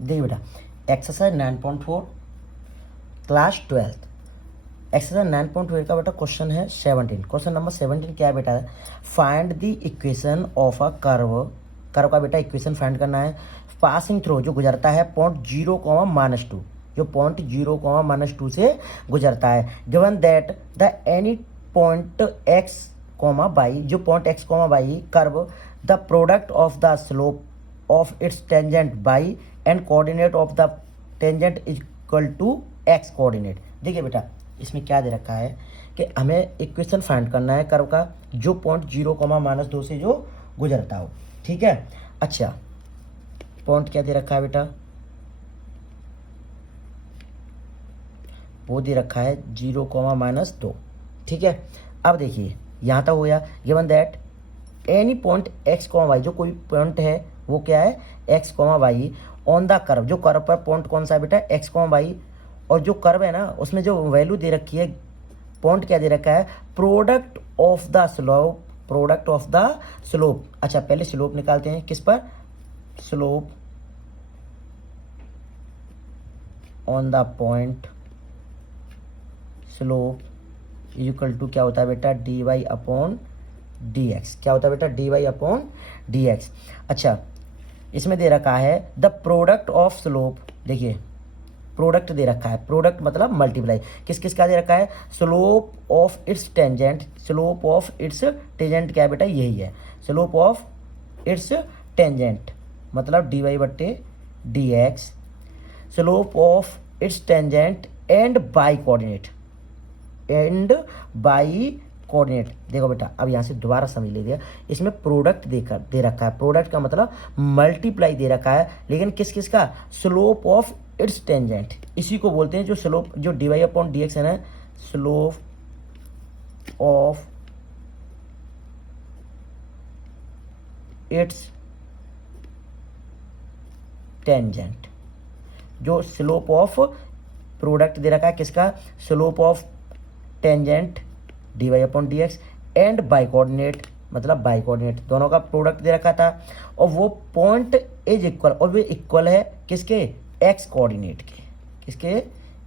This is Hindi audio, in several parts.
देखिए बेटा, एक्सरसाइज 9.4 क्लास 12th एक्सरसाइज 9.4 का बेटा क्वेश्चन है 17। क्वेश्चन नंबर 17 क्या है बेटा? Find the equation of a curve. Curve का बेटा इक्वेशन फाइंड करना है। पासिंग थ्रू, जो गुजरता है पॉइंट 0, -2, जो पॉइंट 0, -2 से गुजरता है। Given that the any point x, y, जो point x, y curve the product of the slope of its tangent y and coordinate of the tangent equal to x coordinate. देखिए बेटा, इसमें क्या दे रखा है कि हमें इक्वेशन फाइंड करना है कर्व का, जो पॉइंट 0, -2 से जो गुजरता हो। ठीक है, अच्छा पॉइंट क्या दे रखा है बेटा? वो दे रखा है 0, -2। ठीक है, अब देखिए यहाँ तक हो गया। Given that any point x, y, जो कोई पॉइंट है वो क्या है x, y on the curve, जो कर्व पर पॉइंट कौन सा है बेटा x, y, और जो कर्व है ना उसमें जो वैल्यू दे रखी है, पॉइंट क्या दे रखा है? Product of the slope, product of the slope. अच्छा पहले स्लोप निकालते हैं, किस पर? Slope on the point, slope equal to क्या होता है बेटा? dy/dx। क्या होता है बेटा? dy/dx। अच्छा इसमें दे रखा है द प्रोडक्ट ऑफ स्लोप। देखिए प्रोडक्ट दे रखा है, प्रोडक्ट मतलब मल्टीप्लाई, किस किस का दे रखा है? Slope of its tangent, slope of its tangent क्या है बेटा? यही है, स्लोप ऑफ इट्स टेंजेंट मतलब dy/dx, slope of its tangent and by coordinate, and by coordinate. देखो बेटा अब यहाँ से दोबारा समझ लीजिए, इसमें प्रोडक्ट देकर दे रखा है, प्रोडक्ट का मतलब मल्टीप्लाई दे रखा है, लेकिन किस किस का? स्लोप ऑफ इट्स टेंजेंट, इसी को बोलते हैं जो स्लोप, जो dy/dx है ना, स्लोप ऑफ इट्स टेंजेंट, जो स्लोप ऑफ प्रोडक्ट दे रखा है किसका? Slope of tangent dy/dx and by coordinate मतलब बाई कोऑर्डिनेट, दोनों का प्रोडक्ट दे रखा था, और वो पॉइंट इज इक्वल, और वो इक्वल है किसके? एक्स कोऑर्डिनेट के, किसके?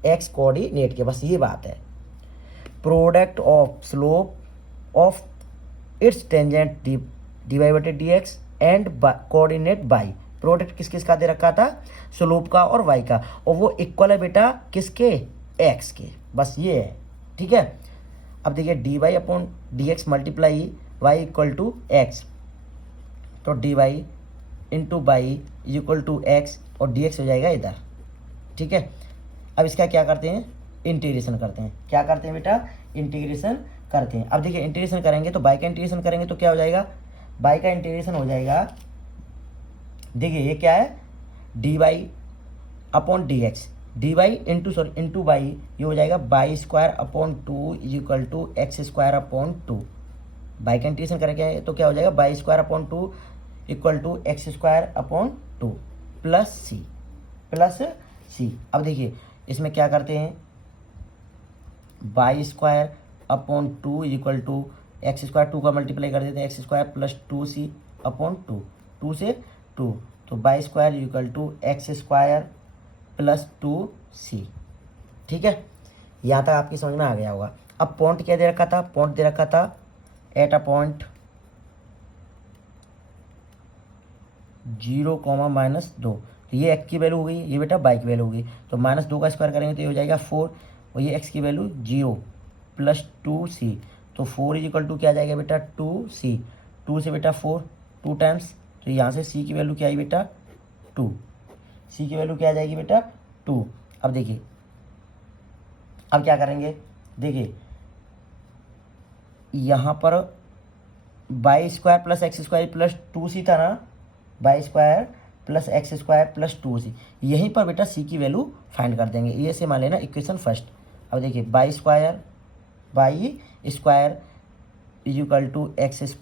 एक्स कोऑर्डिनेट के। बस ये बात है, product of slope of its tangent dy/dx and coordinate by, product किस किस का दे रखा था? स्लोप का और y का, और वो इक्वल है बेटा किसके? x के। बस ये है, ठीक है। अब देखिए dy/dx multiply y equal to x, तो dy/y इक्वल टू एक्स और dx हो जाएगा इधर, ठीक है। अब इसका क्या करते हैं? इंटीग्रेशन करते हैं। क्या करते हैं बेटा? इंटीग्रेशन करते हैं। अब देखिए इंटीग्रेशन करेंगे तो बाई का इंटीग्रेशन करेंगे तो क्या हो जाएगा? बाई का इंटीग्रेशन हो जाएगा, देखिए ये क्या है? dy/dx, dy इंटू बाई, ये हो जाएगा y²/2 equal to x²/2। Y का इंटीग्रेशन करेंगे तो क्या हो जाएगा? y²/2 equal to x²/2 plus सी। अब देखिए इसमें क्या करते हैं? y²/2 इक्वल टू x², 2 का मल्टीप्लाई कर देते हैं, x² प्लस 2c/2, 2 से 2, तो y² equal to x² plus 2c। ठीक है, यहाँ तक आपकी समझ में आ गया होगा। अब पॉइंट क्या दे रखा था? पॉइंट दे रखा था एट अ पॉइंट 0, तो ये x की वैल्यू हो गई, ये बेटा y की वैल्यू हो गई, तो -2 का स्क्वायर करेंगे तो ये हो जाएगा 4, और ये x की वैल्यू 0 प्लस 2c, तो 4 इज इक्वल टू क्या आ जाएगा बेटा? 2c, 2 से बेटा 4, 2 टाइम्स, तो यहाँ से c की वैल्यू क्या आई बेटा? 2, c की वैल्यू क्या आ जाएगी बेटा? 2। अब देखिए अब क्या करेंगे? देखिए यहाँ पर y² plus x² plus 2c था ना, y² plus x² plus 2c, यहीं पर बेटा c की वैल्यू फाइंड कर देंगे। ये से मान लेना इक्वेशन फर्स्ट। अब देखिए y² is equal to x²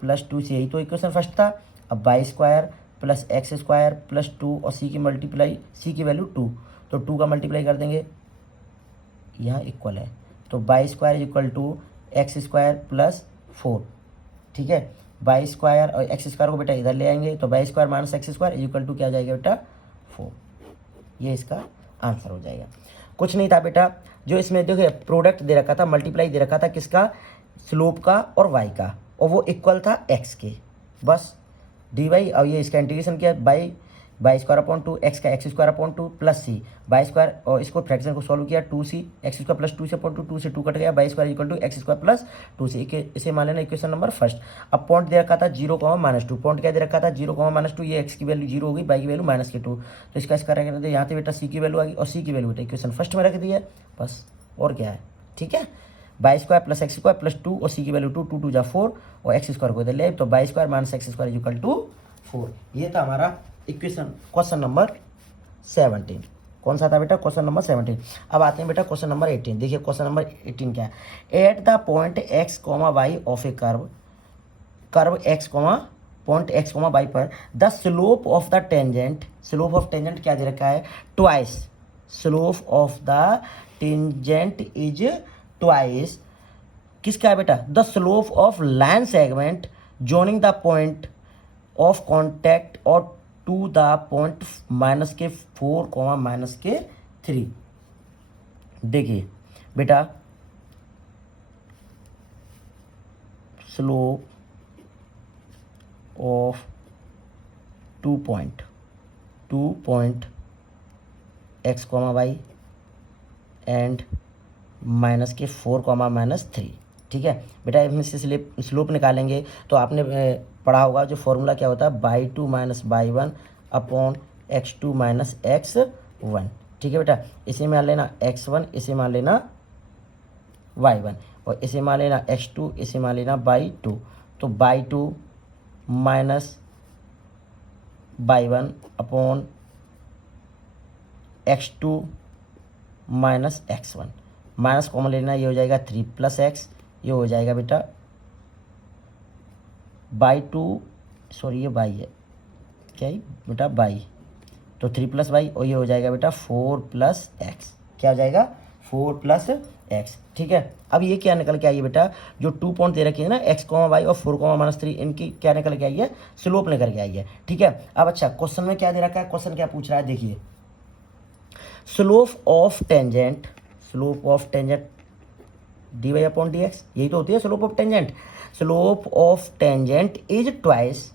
plus 2c, यही तो इक्वेशन फर्स्ट था। अब y² प्लस x² प्लस 2 और c की मल्टीप्लाई, c की वैल्यू 2, तो 2 का मल्टीप्लाई कर देंगे, यहाँ इक्वल है, तो y² is equal to x² plus 4, ठीक है। y² और x² को बेटा इधर ले आएंगे, तो y² minus x² is equal to क्या आ जाएगा बेटा? 4। ये इसका आंसर हो जाएगा। कुछ नहीं था बेटा, जो इसमें देखो प्रोडक्ट दे रखा था, मल्टीप्लाई दे रखा था किसका, स्लोप का और वाई का, और वो इक्वल था एक्स के, बस डी वाई। और ये इसका इंटीग्रेशन किया y square upon two, x का x square upon two plus c y square, और इसको फ्रैक्शन को सॉल्व किया, two c x square plus two c upon two, two से टू कट गया, y square equal to x square plus two c. इसे मान लेना इक्वेशन नंबर फर्स्ट। अब पॉइंट दे रखा था 0,-2, पॉइंट क्या दे रखा था 0,-2, ये एक्स की वैल्यू 0 होगी, बाई की वैल्यू -2, तो इसका रख देते यहाँ पे बेटा सी की वैल्यू आ गई, और सी की वैल्यू बेटा इक्वेशन फर्स्ट में रख दी है, बस और क्या है, ठीक है। By square plus x square plus 2 और सी की वैल्यू 2, 2 2 4, और एक्स स्क्वायर को इधर ले, तो y square minus x square equal to 4। ये था हमारा इक्वेशन क्वेश्चन नंबर 17। कौन सा था बेटा, क्वेश्चन नंबर 17। अब आते हैं बेटा क्वेश्चन नंबर 18। देखिए क्वेश्चन नंबर 18 क्या है, at the point x comma y of a curve x comma point x comma y पर the slope of the tangent, slope of tangent क्या दे रखा है, twice, slope of the tangent is twice किसका है बेटा, the slope of line segment joining the point of contact और टू द पॉइंट -4, -3। देखिए बेटा slope of two point x comma y and -4, ठीक है बेटा। इसमें से स्लोप निकालेंगे तो आपने पढ़ा होगा जो फॉर्मूला क्या होता है, बाई2 - बाई1 अपॉन x2 - x1, ठीक है बेटा। इसे मान लेना x1, इसे मान लेना y1, और इसे मान लेना x2, इसे मान लेना बाई2, तो बाई2 माइनस बाई1 upon x2 minus x1, minus common लेना, ये हो जाएगा 3 + x, ये हो जाएगा बेटा बाई2, सॉरी ये बाई है, क्या है बेटा बाई, तो 3 + y, और ये हो जाएगा बेटा 4 + x, क्या हो जाएगा 4 + x, ठीक है। अब ये क्या निकल के आई है बेटा, जो 2 पॉइंट दे रखी है ना x, y और 4, -3, इनकी क्या निकल के आई है, स्लोप निकल के आई है, ठीक है। अब अच्छा क्वेश्चन में क्या दे रखा है, क्वेश्चन क्या पूछ रहा है, देखिए स्लोप ऑफ टेंजेंट dy/dx, यही तो होती है slope of tangent. Slope of tangent is twice,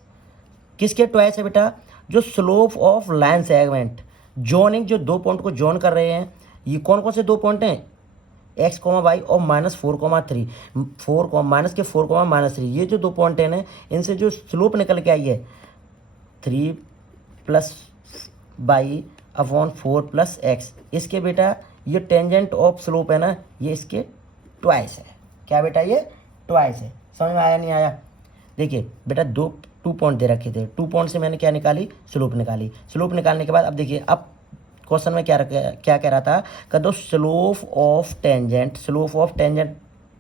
किसके ट्वाइस है बेटा, जो slope of line segment joining, जो दो पॉइंट को जॉइन कर रहे हैं, ये कौन कौन से दो पॉइंट हैं, x, y और -4, 3, माइनस के 4, -3, ये जो दो पॉइंट हैं ना, इनसे जो स्लोप निकल के आई है 3 + y अपॉन 4 + x, इसके बेटा ये टेंजेंट ऑफ स्लोप है ना, ये इसके ट्वाइस है, क्या बेटा ये ट्वाइस है। समझ में आया नहीं आया, देखिए बेटा 2 पॉइंट दे रखे थे, 2 पॉइंट से मैंने क्या निकाली, स्लोप निकाली। स्लोप निकालने के बाद अब देखिए, अब क्वेश्चन में क्या कह रहा था, कह दो स्लोप ऑफ टेंजेंट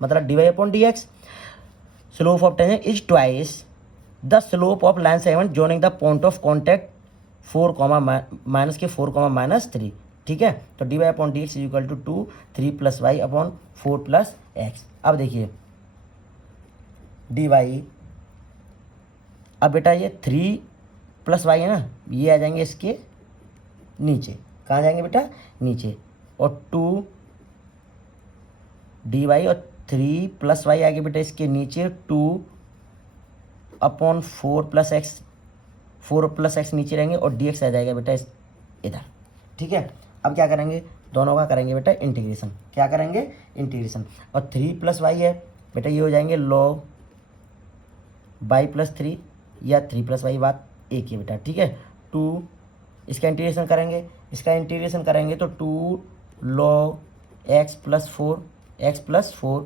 मतलब dy/dx, slope of tangent is twice the slope of line segment joining the point of contact 4, -3, ठीक है। तो dy/dx equal to 2, 3 + y upon 4 + x। अब देखिए dy, अब बेटा ये 3 + y है ना, ये आ जाएंगे इसके नीचे, कहाँ जाएंगे बेटा, नीचे, और 2 dy और 3 + y आगे बेटा इसके नीचे, 2 अपॉन 4 + x, 4 + x नीचे रहेंगे, और dx आ जाएगा बेटा इधर, ठीक है। अब क्या करेंगे, दोनों का करेंगे बेटा इंटीग्रेशन, क्या करेंगे इंटीग्रेशन, और 3 + y है बेटा, ये हो जाएंगे log y + 3 या 3 + y, बात एक ही बेटा, ठीक है। 2 इसका इंटीग्रेशन करेंगे, तो 2 log x + 4 + 4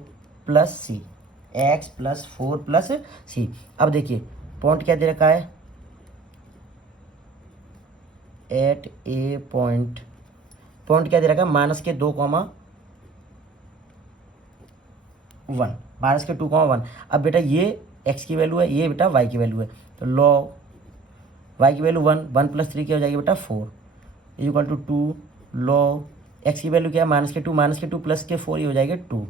+ c। अब देखिए पॉइंट क्या दे रखा है, एट ए पॉइंट क्या दे रखा है, -2, -2, 1। अब बेटा ये x की वैल्यू है, ये बेटा y की वैल्यू है, तो log y की वैल्यू 1 + 3 क्या हो जाएगी बेटा 4 इक्वल टू 2 log x की वैल्यू क्या है, -2 प्लस के 4, ये हो जाएगा 2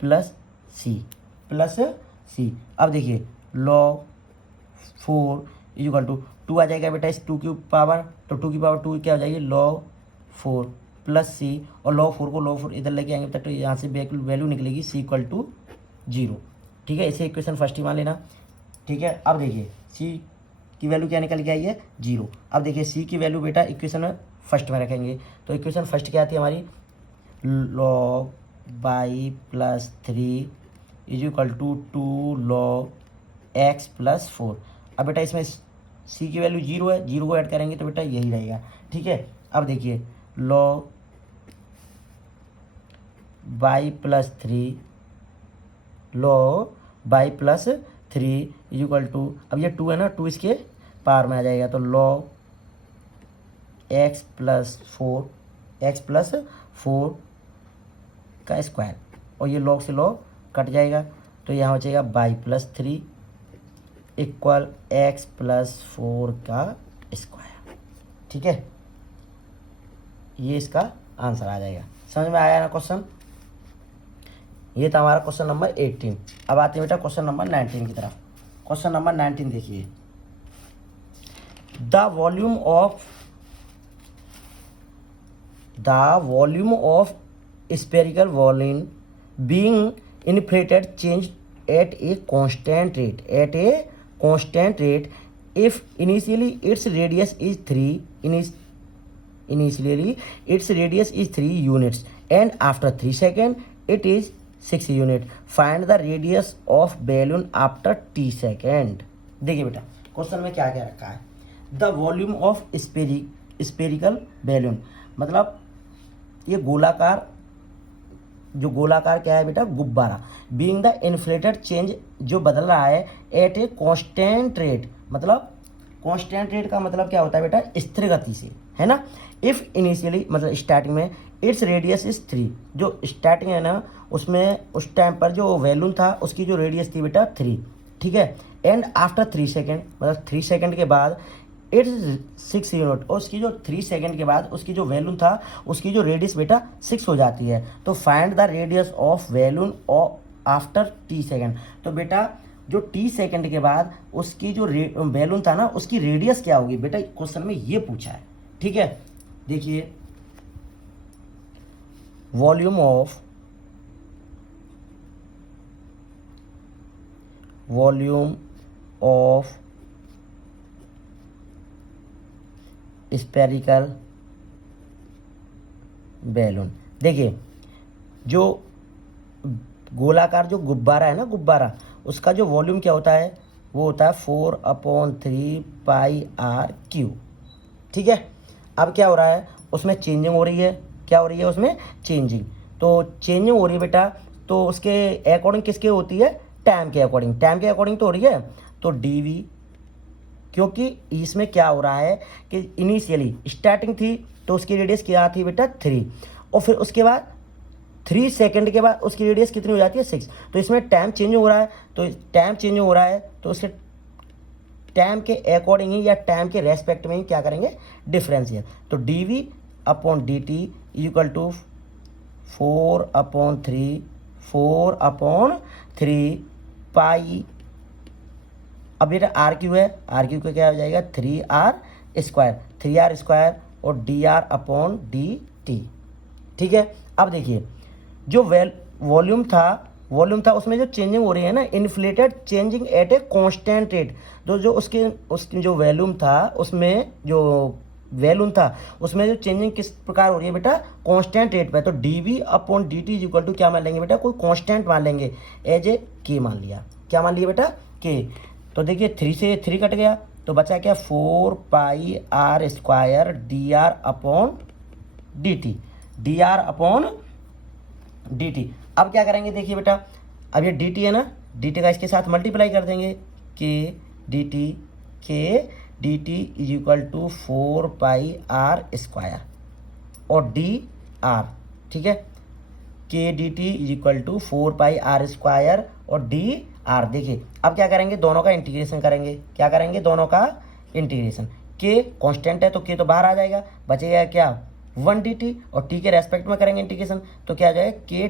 + c। अब देखिए log 4 इक्वल टू टू आ जाएगा बेटा इस टू की पावर, तो टू की पावर टू क्या हो जाएगी log 4 प्लस सी, और log 4 को log 4 इधर लेके आएंगे बेटा, तो यहाँ से वैल्यू निकलेगी सी इक्वल टू 0। ठीक है, इसे इक्वेशन फर्स्ट ही मान लेना। ठीक है, अब देखिए सी की वैल्यू क्या निकल के आई है 0। अब देखिए सी की वैल्यू बेटा इक्वेशन में फर्स्ट में रखेंगे, तो इक्वेशन फर्स्ट क्या आती है हमारी, log y plus 3 is equal to 2 log x plus 4। अब बेटा इसमें सी की वैल्यू 0 है, 0 को ऐड करेंगे तो बेटा यही रहेगा। ठीक है, अब देखिए log y plus 3 log y plus 3 is equal to, अब ये 2 है ना, 2 इसके पावर में आ जाएगा, तो log x प्लस 4 का स्क्वायर, और ये log से log कट जाएगा, तो यहाँ हो जाएगा by plus 3 equal x plus 4 का स्क्वायर। ठीक है, ये इसका आंसर आ जाएगा। समझ में आया ना क्वेश्चन? ये था हमारा क्वेश्चन नंबर 18। अब आते हैं बेटा क्वेश्चन नंबर 19 की तरफ। क्वेश्चन नंबर 19 देखिए, the volume of spherical balloon being inflated changed at a constant rate if initially its radius is 3 units and after 3 seconds it is 6 unit. Find the radius of balloon after t second. देखिए बेटा क्वेश्चन में क्या क्या रखा है, the volume of spherical balloon, मतलब ये गोलाकार, जो गोलाकार क्या है बेटा, गुब्बारा, बीइंग द इन्फ्लेटेड चेंज, जो बदल रहा है एट ए कांस्टेंट रेट, मतलब कांस्टेंट रेट का मतलब क्या होता है बेटा, स्थिर गति से, है ना। इफ इनिशियली मतलब स्टार्टिंग में इट्स रेडियस इज 3, जो स्टार्टिंग है ना उसमें उस टाइम पर जो वैल्यूम था उसकी जो रेडियस थी बेटा 3। ठीक है, एंड आफ्टर 3 सेकेंड, मतलब 3 सेकेंड के बाद इट्स 6 यूनिट, और उसकी जो 3 सेकेंड के बाद उसकी जो वैल्यूम था उसकी जो रेडियस बेटा 6 हो जाती है। तो find the radius of volume after T second, तो बेटा जो टी सेकेंड के बाद उसकी जो वैल्यूम था ना उसकी रेडियस क्या होगी बेटा, क्वेश्चन में ये पूछा है। ठीक है, देखिए वॉल्यूम ऑफ स्पेरिकल बैलून, देखिए जो गोलाकार जो गुब्बारा है ना, गुब्बारा, उसका जो वॉल्यूम क्या होता है, वो होता है 4/3 पाई आर क्यू। ठीक है, अब क्या हो रहा है उसमें चेंजिंग हो रही है, क्या हो रही है उसमें चेंजिंग, तो चेंजिंग हो रही है बेटा, तो उसके अकॉर्डिंग किसके होती है, टाइम के अकॉर्डिंग, टाइम के अकॉर्डिंग तो हो रही है, तो डी वी, क्योंकि इसमें क्या हो रहा है कि इनिशियली स्टार्टिंग थी तो उसकी रेडियस क्या थी बेटा 3, और फिर उसके बाद 3 सेकेंड के बाद उसकी रेडियस कितनी हो जाती है 6, तो इसमें टाइम चेंज हो रहा है, तो टाइम चेंज हो रहा है तो उसके टाइम के अकॉर्डिंग ही या टाइम के रेस्पेक्ट में ही क्या करेंगे, डिफरेंशियल, तो D V upon D T equal to 4/3 pi, अब बेटा आर क्यू है, आर क्यू का क्या हो जाएगा 3r स्क्वायर और D are upon D T. ठीक है, अब देखिए जो वॉल्यूम था उसमें जो चेंजिंग हो रही है ना, inflated changing at a constant rate, तो जो उसकी जो वॉल्यूम था उसमें जो चेंजिंग किस प्रकार हो रही है बेटा, कांस्टेंट रेट पे, तो D V upon D T equal to क्या मान लेंगे बेटा, कोई कांस्टेंट मान लेंगे, एज ए के मान लिया, क्या मान लिया बेटा, के। तो देखिए 3 से 3 कट गया तो बचा क्या, 4 pi are square d are upon D t, अब क्या करेंगे देखिए बेटा, अब ये डी टी है ना, डी टी का इसके साथ मल्टीप्लाई कर देंगे, K D T is equal to 4 pi are square और डी आर। ठीक है, K D T is equal to 4 pi are square और डी आर। देखिए अब क्या करेंगे, दोनों का इंटीग्रेशन करेंगे, क्या करेंगे, दोनों का इंटीग्रेशन, के कांस्टेंट है तो के तो बाहर आ जाएगा, बचेगा क्या 1 डी टी, और टी के रेस्पेक्ट में करेंगे इंटीग्रेशन तो क्या आ जाएगा के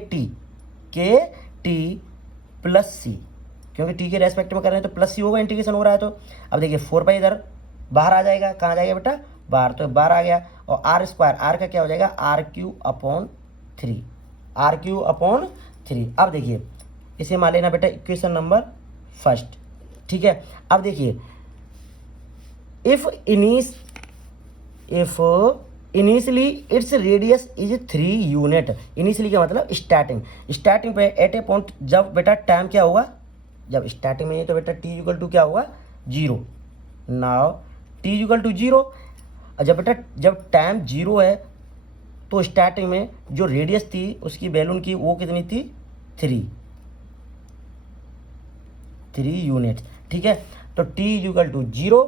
टी प्लस सी, क्योंकि टी के रेस्पेक्ट में कर रहे हैं तो प्लस सी होगा, इंटीग्रेशन हो रहा है तो। अब देखिए 4 पाई इधर बाहर आ जाएगा, कहाँ जाएगा बेटा, बाहर, तो बाहर आ गया। और आर स्क्वायर, आर का क्या हो जाएगा, R cube upon 3, R cube upon 3। अब देखिए इसे मान लेना बेटा इक्वेशन नंबर फर्स्ट, ठीक है। अब देखिए if initially its radius is 3 unit, initially का मतलब स्टार्टिंग पे एट ए पॉइंट, जब बेटा टाइम क्या होगा, जब स्टार्टिंग में, तो बेटा टी इक्वल टू क्या होगा, 0। नाउ टी इक्वल टू 0, जब बेटा जब टाइम 0 है तो स्टार्टिंग में जो रेडियस थी उसकी बैलून की वो कितनी थी, 3 यूनिट, ठीक है। तो टी इक्वल टू 0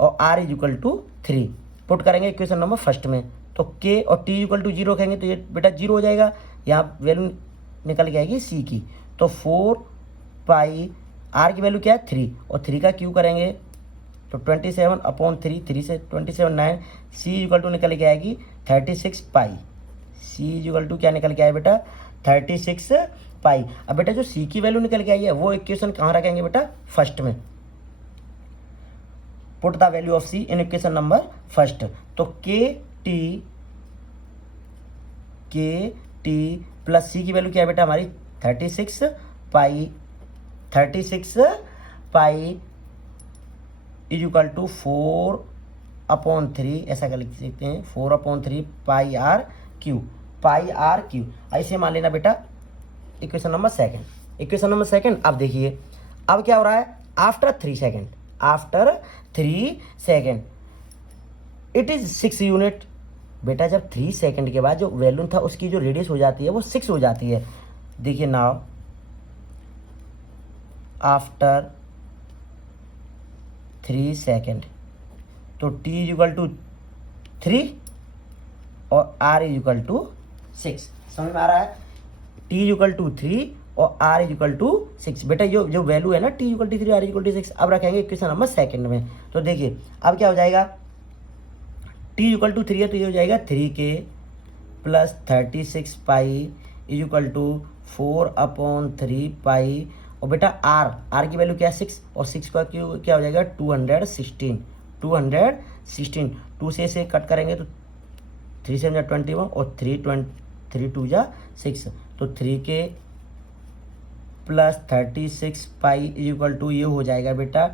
और आर इक्वल टू 3 पुट करेंगे इक्वेशन नंबर फर्स्ट में, तो के और टी इक्वल टू 0 कहेंगे तो ये बेटा 0 हो जाएगा, यहाँ वैल्यू निकल के आएगी सी की, तो 4 पाई, आर की वैल्यू क्या है 3, और 3 का क्यू करेंगे तो 27 अपॉन 3, 3 से 27 9, सी इक्वल टू निकल के आएगी 36 पाई, सी इक्वल टू क्या निकल के आया बेटा 36 पाई। अब बेटा जो सी की वैल्यू निकल के आई है वो इक्वेशन कहाँ रखेंगे बेटा, फर्स्ट में, put the value of C in equation number first, तो के टी प्लस सी की वैल्यू क्या है बेटा हमारी 36 पाई इज इक्वल टू 4/3, ऐसा कर लिख सकते हैं 4/3 पाई आर क्यू, ऐसे मान लेना बेटा इक्वेशन नंबर सेकंड। अब देखिए अब क्या हो रहा है, after 3 second it is 6 unit, बेटा जब 3 सेकेंड के बाद जो वैल्यू था उसकी जो रेडियस हो जाती है वो 6 हो जाती है। देखिए नाउ आफ्टर 3 सेकेंड, तो t इक्वल टू 3 और r इक्वल टू 6, समझ में आ रहा है, t इक्वल टू 3 और r इक्वल टू 6, बेटा जो वैल्यू है ना t equal to 3 r equal to 6, अब रखेंगे इक्वेशन नंबर सेकंड में, तो देखिए अब क्या हो जाएगा, t इक्वल टू 3 है तो ये हो जाएगा 3k plus 36 pi is equal to 4/3 pi, और बेटा r की वैल्यू क्या है 6, और 6 का क्यों क्या हो जाएगा 216, 2 से इसे कट करेंगे तो 3 से 21 और 3 2 जा 6, तो 3k plus 36 pi is equal to ये हो जाएगा बेटा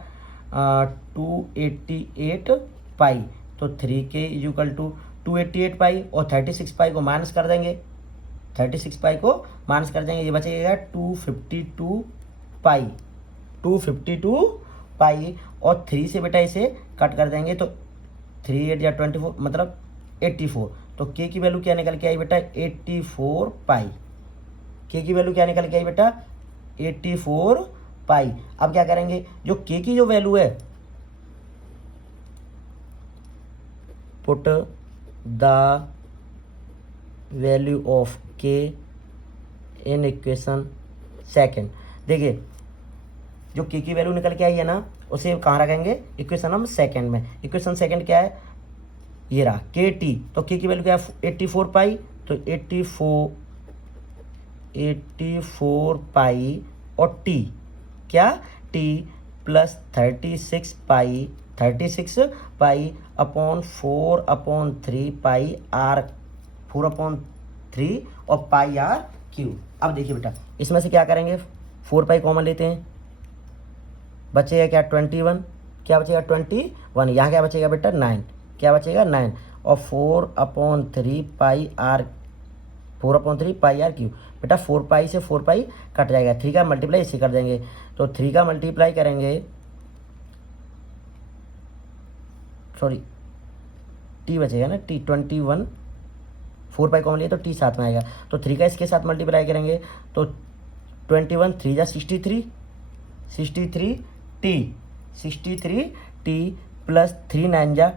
288 पाई, तो 3k इज इक्वल टू 288 पाई, और 36 पाई को माइनस कर देंगे, ये बचेगा 252 पाई, और 3 से बेटा इसे कट कर देंगे तो 3 8 या 24 मतलब 84, तो k की वैल्यू क्या निकल के आई बेटा 84 पाई, k की वैल्यू क्या निकल के आई बेटा 84 पाई। अब क्या करेंगे, जो k की जो वैल्यू है, put the value of k in equation second. देखिए जो k की वैल्यू निकल के आई है ना उसे कहाँ रखेंगे, इक्वेशन नंबर सेकंड में। इक्वेशन सेकंड क्या है, ये रहा के टी, तो k की वैल्यू क्या है 84 पाई, तो 84 पाई, और t क्या t प्लस 36 पाई अपॉन 4/3 पाई r, 4/3 और पाई आर क्यू। अब देखिए बेटा इसमें से क्या करेंगे, 4 पाई कॉमन लेते हैं, बचेगा क्या 21, क्या बचेगा 21, यहाँ क्या बचेगा बेटा 9, क्या बचेगा 9, और 4/3 पाई आर, 4/3 पाई आर क्यू, बेटा 4 पाई से 4 पाई कट जाएगा, 3 का मल्टीप्लाई इसे कर देंगे, तो 3 का मल्टीप्लाई करेंगे, सॉरी टी बचेगा ना, टी 21, 4 पाई कॉमन लिए तो टी साथ में आएगा, तो 3 का इसके साथ मल्टीप्लाई करेंगे तो 21 3 जा 63 टी प्लस 3 9 जा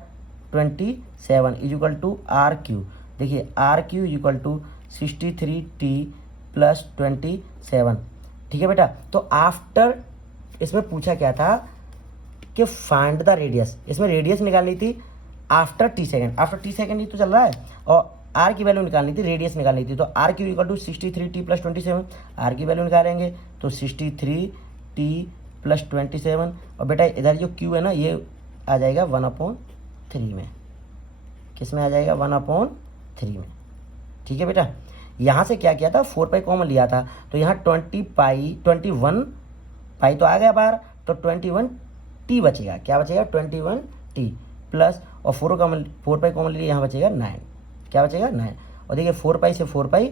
27 is equal to are q. देखिए r q is equal to 63 T plus 27, ठीक है बेटा। तो आफ्टर इसमें पूछा क्या था कि फाइंड द रेडियस, इसमें रेडियस निकालनी थी आफ्टर टी सेकेंड ही तो चल रहा है, और आर की वैल्यू निकालनी थी, रेडियस निकालनी थी, तो R cube equal to 63 T plus 27, R की वैल्यू निकालेंगे तो 63 टी प्लस 27, और बेटा इधर जो क्यू है ना ये आ जाएगा 1/3 में। किस में आ जाएगा? 1/3 में। ठीक है बेटा, यहाँ से क्या किया था, 4 पाई कॉमन लिया था, तो यहाँ 21 पाई तो आ गया बाहर, तो 21t बचेगा। क्या बचेगा? 21t प्लस, और 4 पाई कॉमन लिए, यहाँ बचेगा 9। क्या बचेगा? 9। और देखिए 4 पाई से 4 पाई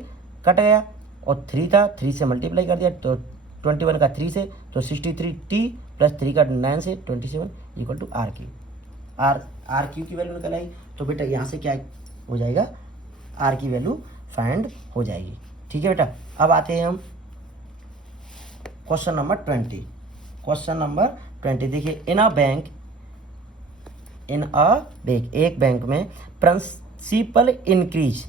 कट गया, और 3 था, 3 से मल्टीप्लाई कर दिया, तो 21 का 3 से, तो 63t प्लस 3 का 9 से 27 equal to are cube. R cube की वैल्यू निकल आई। तो बेटा यहाँ से क्या हो जाएगा? आर की वैल्यू फाइंड हो जाएगी। ठीक है बेटा, अब आते हैं हम क्वेश्चन नंबर 20। क्वेश्चन नंबर 20 देखिए, इन अ बैंक, एक बैंक में प्रिंसिपल इंक्रीज,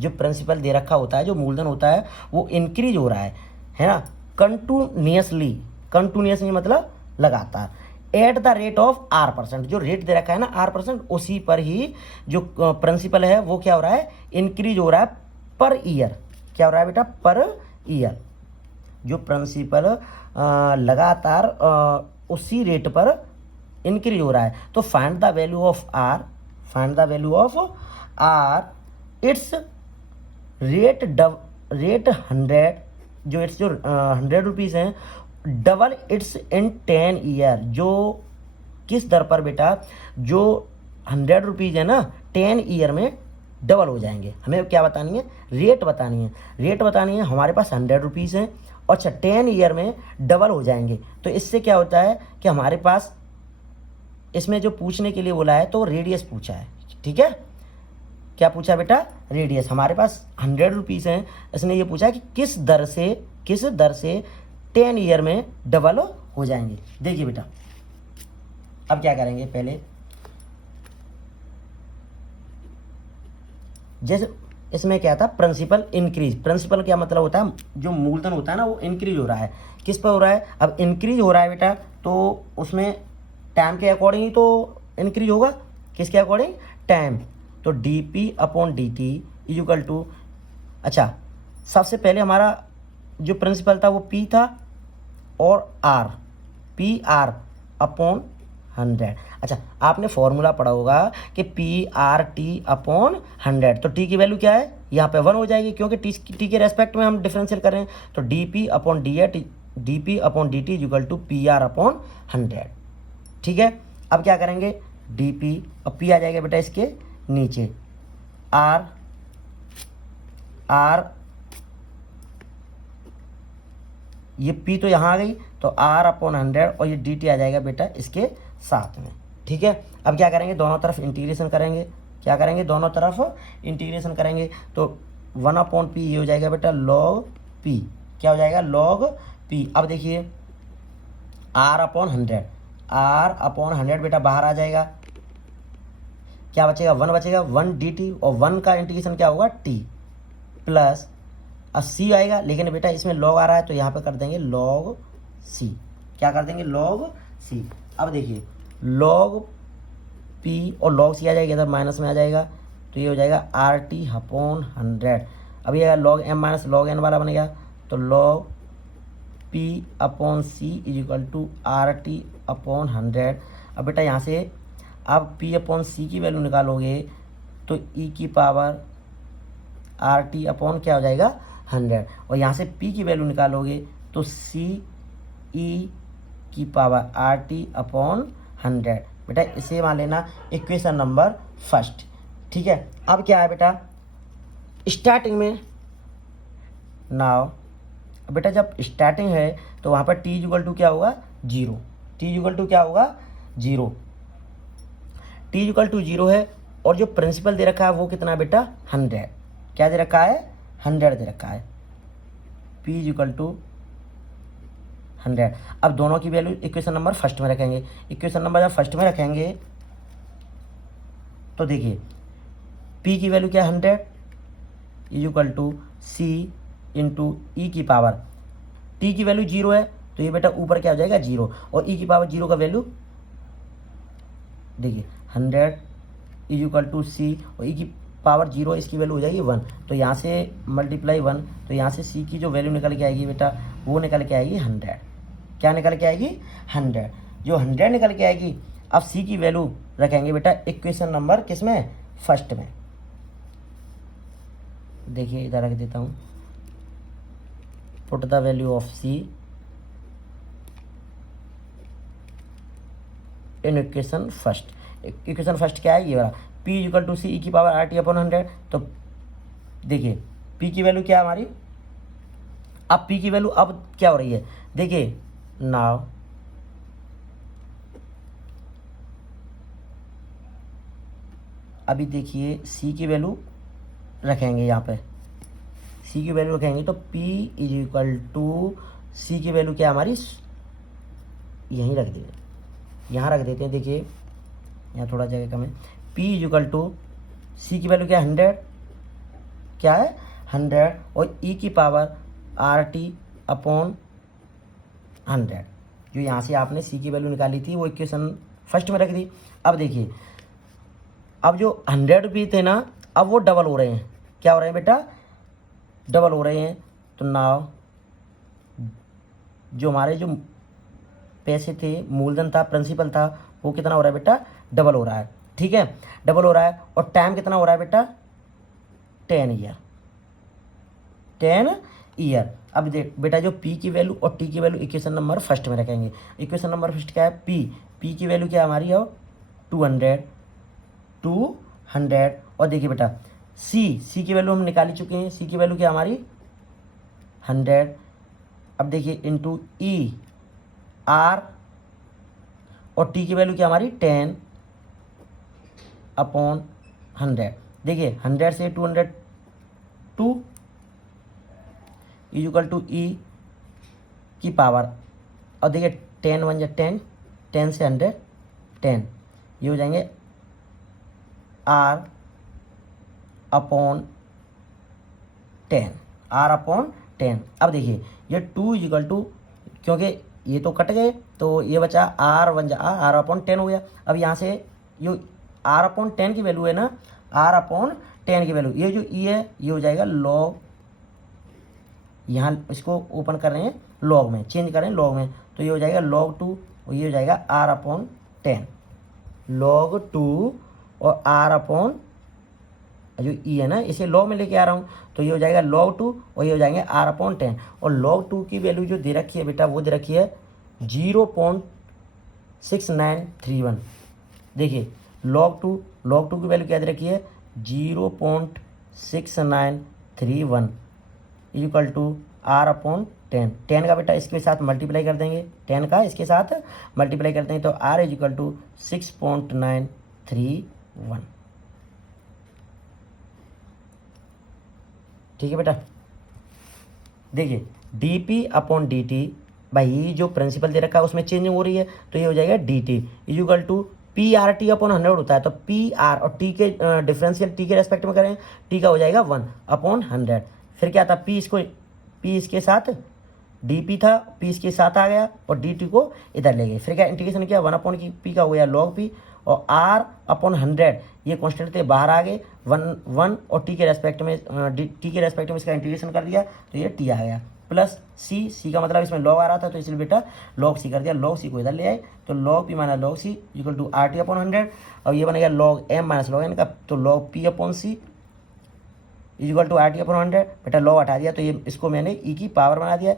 जो प्रिंसिपल दे रखा होता है, जो मूलधन होता है, वो इंक्रीज हो रहा है ना, कंटिन्यूसली मतलब लगातार, at the rate of R%। जो रेट दे रखा है ना R%, उसी पर ही जो प्रिंसिपल है वो क्या हो रहा है? इंक्रीज हो रहा है पर ईयर। क्या हो रहा है बेटा? Per year. जो प्रिंसिपल लगातार उसी रेट पर इंक्रीज हो रहा है। तो find the value of R, it's rate 100, जो इट्स जो 100 रुपीज़ हैं, डबल इट्स इन 10 ईयर। जो किस दर पर बेटा, जो 100 रुपीज़ है ना, 10 ईयर में डबल हो जाएंगे। हमें क्या बतानी है? रेट बतानी है। हमारे पास 100 रुपीज़ हैं, और अच्छा 10 ईयर में डबल हो जाएंगे। तो इससे क्या होता है कि हमारे पास इसमें जो पूछने के लिए बोला है, तो रेडियस पूछा है। ठीक है, क्या पूछा बेटा? रेडियस। हमारे पास 100 रुपीज़ हैं, इसने ये पूछा कि किस दर से 10 ईयर में डबल हो जाएंगे। देखिए बेटा, अब क्या करेंगे, पहले जैसे इसमें क्या था, प्रिंसिपल इंक्रीज। प्रिंसिपल क्या मतलब होता है? जो मूलधन होता है ना, वो इंक्रीज हो रहा है। किस पर हो रहा है? अब इंक्रीज हो रहा है बेटा, तो उसमें टाइम के अकॉर्डिंग ही तो इंक्रीज होगा। किसके अकॉर्डिंग? टाइम। तो dp/dt इज इक्वल टू, अच्छा सबसे पहले हमारा जो प्रिंसिपल था वो P था, और R, PR/100। अच्छा, आपने फॉर्मूला पढ़ा होगा कि PRT/100। तो T की वैल्यू क्या है? यहाँ पे 1 हो जाएगी, क्योंकि T के रेस्पेक्ट में हम डिफरेंशियल कर रहे हैं। तो dp/dt is equal to PR/100। ठीक है, अब क्या करेंगे? dp, अब P आ जाएगा बेटा इसके नीचे, R ये P तो यहाँ आ गई, तो R/100, और ये dt आ जाएगा बेटा इसके साथ में। ठीक है, अब क्या करेंगे? दोनों तरफ इंटीग्रेशन करेंगे। क्या करेंगे? दोनों तरफ इंटीग्रेशन करेंगे। तो 1/P ये हो जाएगा बेटा log P। क्या हो जाएगा? log P। अब देखिए R/100 बेटा बाहर आ जाएगा, क्या बचेगा? 1 बचेगा, 1 dt, और 1 का इंटीग्रेशन क्या होगा? t प्लस, अब c आएगा, लेकिन बेटा इसमें log आ रहा है, तो यहाँ पे कर देंगे log c। क्या कर देंगे? log c। अब देखिए log p और log c आ जाएगा, इधर माइनस में आ जाएगा, तो ये हो जाएगा RT/100। अब ये log m minus log n वाला बनेगा, तो log p/c is equal to RT/100। अब बेटा यहाँ से अब p/c की वैल्यू निकालोगे, तो e की पावर RT/ क्या हो जाएगा? 100। और यहाँ से p की वैल्यू निकालोगे, तो c e की पावर RT/100। बेटा इसे मान लेना इक्वेशन नंबर फर्स्ट। ठीक है, अब क्या है बेटा? स्टार्टिंग में नाउ बेटा जब स्टार्टिंग है, तो वहाँ पर t इक्वल टू क्या होगा? 0। t इक्वल टू क्या होगा? 0। t इक्वल टू 0 है, और जो प्रिंसिपल दे रखा है वो कितना बेटा? 100। क्या दे रखा है? 100 दे रखा है। p equal to 100। अब दोनों की वैल्यू इक्वेशन नंबर फर्स्ट में रखेंगे। इक्वेशन नंबर जब फर्स्ट में रखेंगे, तो देखिए p की वैल्यू क्या है? 100 is equal to c into e की पावर, t की वैल्यू 0 है, तो ये बेटा ऊपर क्या हो जाएगा? 0, और e की पावर 0 का वैल्यू देखिए 100 इज इक्वल टू c, और e की पावर 0, इसकी वैल्यू हो जाएगी 1। तो यहाँ से मल्टीप्लाई 1, तो यहाँ से c की जो वैल्यू निकल के आएगी बेटा, वो निकल के आएगी 100। क्या निकल के आएगी? 100। जो 100 निकल के आएगी, अब सी की वैल्यू रखेंगे बेटा इक्वेशन नंबर किसमें, फर्स्ट में। देखिए इधर रख देता हूँ, put the value of C in equation first. Equation first क्या है, ये वाला, P equal to C E की पावर आर टी अपॉन 100। तो देखिए पी की वैल्यू क्या है हमारी, अब पी की वैल्यू अब क्या हो रही है, देखिए नाउ अभी देखिए सी की वैल्यू रखेंगे, यहाँ पे सी की वैल्यू रखेंगे तो P इज इक्वल टू सी की वैल्यू क्या हमारी, यहीं रख देंगे, यहाँ रख देते हैं। देखिए यहाँ थोड़ा जगह कम है। P इज इक्वल टू सी की वैल्यू क्या है 100, क्या है 100, और ई की पावर आर टी अपॉन 100, जो यहाँ से आपने सी की वैल्यू निकाली थी वो इक्वेशन फर्स्ट में रख दी। अब देखिए अब जो 100 भी थे ना, अब वो डबल हो रहे हैं, क्या हो रहे हैं बेटा, डबल हो रहे हैं। तो नाउ जो हमारे जो पैसे थे, मूलधन था, प्रिंसिपल था, वो कितना हो रहा है बेटा, डबल हो रहा है। ठीक है, डबल हो रहा है, और टाइम कितना हो रहा है बेटा, 10 ईयर, 10 ईयर। अब देख बेटा जो P की वैल्यू और T की वैल्यू इक्वेशन नंबर फर्स्ट में रखेंगे। इक्वेशन नंबर फर्स्ट क्या है, P की वैल्यू क्या है हमारी, है 200। और देखिए बेटा C की वैल्यू हम निकाल चुके हैं, C की वैल्यू क्या हमारी 100। अब देखिए इंटू E R, और T की वैल्यू क्या हमारी 10 अपॉन 100। देखिए 100 से 202 इज इक्वल टू E की पावर, और देखिए 10 1 जा 10, 10 से 100 10, ये हो जाएंगे R अपॉन 10, R अपॉन 10। अब देखिए ये 2 इज इक्वल टू, क्योंकि ये तो कट गए तो ये बचा R 1 जा R अपॉन 10 हो गया। अब यहाँ से जो R अपॉन 10 की वैल्यू है ना, R अपॉन 10 की वैल्यू, ये जो E है ये हो जाएगा लॉग, यहाँ इसको ओपन कर रहे हैं लॉग में, चेंज कर रहे हैं लॉग में, तो ये हो जाएगा log 2, और ये हो जाएगा R अपॉन 10, log 2 और R अपॉन जो E है ना, इसे लॉग में लेके आ रहा हूँ, तो ये हो जाएगा log 2 और ये हो जाएंगे R अपॉन 10। और log 2 की वैल्यू जो दे रखी है बेटा, वो दे रखी है 0.6931। देखिए log 2 की वैल्यू क्या दे रखी है 0.6931 इक्वल टू R अपॉन 10। 10 का बेटा इसके साथ मल्टीप्लाई कर देंगे, 10 का इसके साथ मल्टीप्लाई करते हैं, तो R इज इक्वल टू 6.931। ठीक है बेटा, देखिए dP अपॉन dt, भाई जो प्रिंसिपल दे रखा है उसमें चेंजिंग हो रही है, तो ये हो जाएगा dt is equal to PRT upon 100 होता है, तो PR और T के डिफरेंशियल T के रेस्पेक्ट में करें, T का हो जाएगा 1 अपॉन 100। फिर क्या था, P इसके साथ dP था, P इसके साथ आ गया और dt को इधर ले गए। फिर क्या इंटीग्रेशन किया, 1 अपॉन की P का हो गया log P, और R अपॉन 100 ये कॉन्स्टेंट थे, बाहर आ गए 1 और T के रेस्पेक्ट में इसका इंटीग्रेशन कर दिया, तो ये T आ गया, प्लस C का मतलब इसमें log आ रहा था, तो इसलिए बेटा log C कर दिया, log C को इधर ले आए, तो log P minus log C equal to RT upon 100, और ये बनेगा log M minus log N का, तो log P अपॉन C equal to RT upon 100। बेटा लॉग हटा दिया, तो ये इसको मैंने E की पावर बना दिया,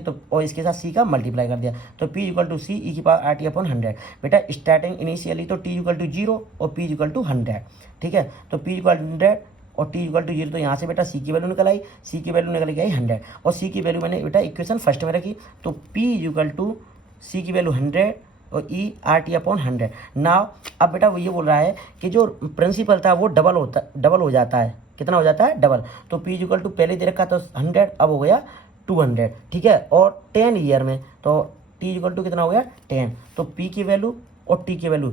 तो और इसके साथ C का मल्टीप्लाई कर दिया, तो P equal to C E की पावर RT अपॉन 100। बेटा स्टार्टिंग इनिशियली तो T इक्वल टू 0 और P इक्वल टू 100, ठीक है, तो P इक्वल 100 और T इक्वल टू 0, तो यहाँ से बेटा C की वैल्यू निकल आई, C की वैल्यू निकल के आई 100, और C की वैल्यू मैंने बेटा इक्वेशन फर्स्ट में रखी, तो P इक्वल टू C की वैल्यू 100 और E RT अपॉन 100। नाउ अब बेटा वो ये बोल रहा है कि जो प्रिंसिपल था वो डबल हो जाता है, कितना हो जाता है, डबल, तो P इक्वल टू पहले दे रखा था 100, अब हो गया 200, ठीक है, और 10 ईयर में, तो T इक्वल टू कितना हो गया 10, तो P की वैल्यू और T की वैल्यू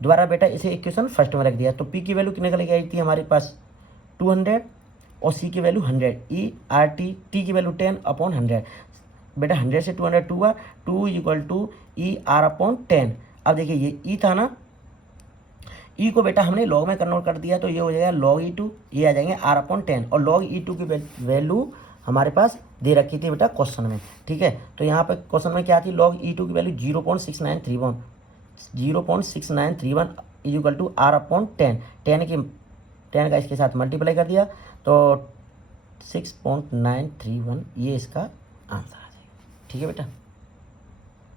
दोबारा बेटा इसे इक्वेशन फर्स्ट में रख दिया, तो P की वैल्यू कितने निकल के आई थी हमारे पास 200 और C की वैल्यू 100, E RT T की वैल्यू 10 अपॉन 100। बेटा 100 से 200 2 equal to E R upon 10। अब देखिए ये E था ना, E को बेटा हमने लॉग में कन्वर्ट कर दिया, तो ये हो जाएगा log E2, ये आ जाएंगे R अपॉन 10, और log E2 की वैल्यू हमारे पास दे रखी थी बेटा क्वेश्चन में, ठीक है, तो यहाँ पे क्वेश्चन में क्या थी, log E2 की value 0.6931, 0.6931 is equal to R upon 10, 10 का इसके साथ मल्टीप्लाई कर दिया तो 6.931 ये इसका आंसर आ जाएगा। ठीक है बेटा।